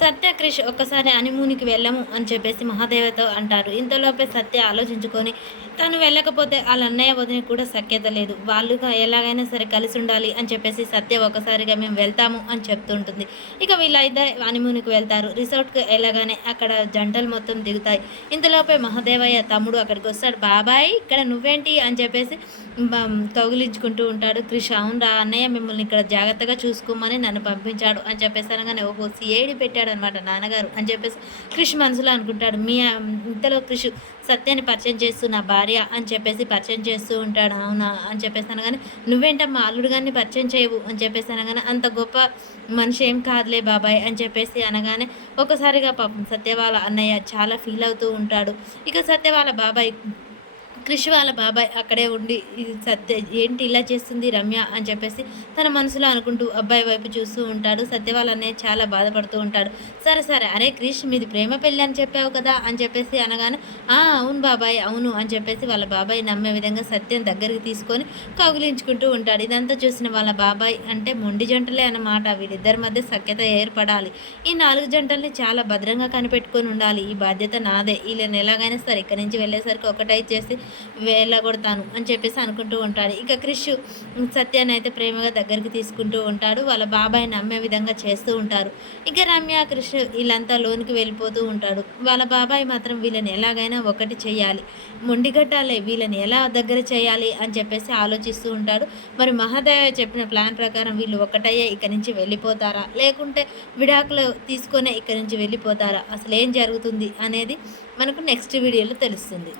సత్య క్రిష్ ఒక్కసారి హనీమూన్కి వెళ్ళము అని చెప్పేసి మహాదేవతో అంటారు. ఇంతలోపే సత్య ఆలోచించుకొని తను వెళ్ళకపోతే వాళ్ళ అన్నయ్య వదిన కూడా సఖ్యత లేదు. వాళ్ళుగా ఎలాగైనా సరే కలిసి ఉండాలి అని చెప్పేసి సత్య ఒకసారిగా మేము వెళ్తాము అని చెప్తుంటుంది. ఇక వీళ్ళైతే హనీమూన్కి వెళ్తారు. రిసార్ట్కి వెళ్ళగానే అక్కడ జంటలు మొత్తం దిగుతాయి. ఇంతలోపే మహాదేవయ్య తమ్ముడు అక్కడికి వస్తాడు. బాబాయ్ ఇక్కడ నువ్వేంటి? అని చెప్పేసి బ- కౌగిలించుకుంటూ ఉంటాడు. క్రిష్ అవునరా అన్నయ్య మిమ్మల్ని ఇక్కడ జాగ్రత్తగా చూసుకోమని నన్ను పంపించాడు అని చెప్పేసి అనగానే ఓహో సిఏడి పెట్టాడు అనమాట నాన్నగారు అని చెప్పేసి క్రిష్ మనసులో అనుకుంటాడు. మీ ఇంతలో క్రిష్ సత్యాన్ని పరిచయం చేస్తూ నా భార్య అని చెప్పేసి పరిచయం చేస్తూ ఉంటాడు. అవునా? అని చెప్పేసి అనగానే నువ్వేంటమ్మా అల్లుడు గారిని పరిచయం చేయవు అని చెప్పేసి అనగానే అంత గొప్ప మనిషి ఏం కాదులే బాబాయ్ అని చెప్పేసి అనగానే ఒకసారిగా పాపం సత్యవాల అన్నయ్య చాలా ఫీల్ అవుతూ ఉంటాడు. ఇక సత్య వాళ్ళ బాబాయ్ క్రిష్ వాళ్ళ బాబాయ్ అక్కడే ఉండి ఇది సత్య ఏంటి ఇలా చేస్తుంది రమ్య అని చెప్పేసి తన మనసులో అనుకుంటూ అబ్బాయి వైపు చూస్తూ ఉంటాడు. సత్య వాళ్ళనే చాలా బాధపడుతూ ఉంటాడు. సరే సరే అరే క్రిష్ మీది ప్రేమ పెళ్ళి అని చెప్పావు కదా అని చెప్పేసి అనగానే "ఆ, అవును బాబాయ్ అవును అని చెప్పేసి వాళ్ళ బాబాయ్ నమ్మే విధంగా సత్యం దగ్గరికి తీసుకొని కౌగిలించుకుంటూ ఉంటాడు. ఇదంతా చూసిన వాళ్ళ బాబాయ్ అంటే మొండి జంటలే అన్నమాట. వీళ్ళిద్దరి మధ్య సఖ్యత ఏర్పడాలి. ఈ నాలుగు జంటల్ని చాలా భద్రంగా కనిపెట్టుకొని ఉండాలి. ఈ బాధ్యత నాదే. వీళ్ళని ఎలాగైనా సరే ఇక్కడి నుంచి వెళ్ళేసరికి ఒకటై చేసి వెళ్ళగొడతాను అని చెప్పేసి అనుకుంటూ ఉంటాడు. ఇక క్రిష్ సత్యాన్ని అయితే ప్రేమగా దగ్గరికి తీసుకుంటూ ఉంటాడు. వాళ్ళ బాబాయ్ నమ్మే విధంగా చేస్తూ ఉంటారు. ఇక రమ్య క్రిష్ వీళ్ళంతా లోనికి వెళ్ళిపోతూ ఉంటాడు. వాళ్ళ బాబాయ్ మాత్రం వీళ్ళని ఎలాగైనా ఒకటి చేయాలి. మొండిగట్టాలే వీళ్ళని ఎలా దగ్గర చేయాలి అని చెప్పేసి ఆలోచిస్తూ ఉంటాడు. మరి మహాదేవ చెప్పిన ప్లాన్ ప్రకారం వీళ్ళు ఒకటయ్యే ఇక్కడి నుంచి వెళ్ళిపోతారా? లేకుంటే విడాకులు తీసుకునే ఇక్కడి నుంచి వెళ్ళిపోతారా? అసలు ఏం జరుగుతుంది అనేది మనకు నెక్స్ట్ వీడియోలో తెలుస్తుంది.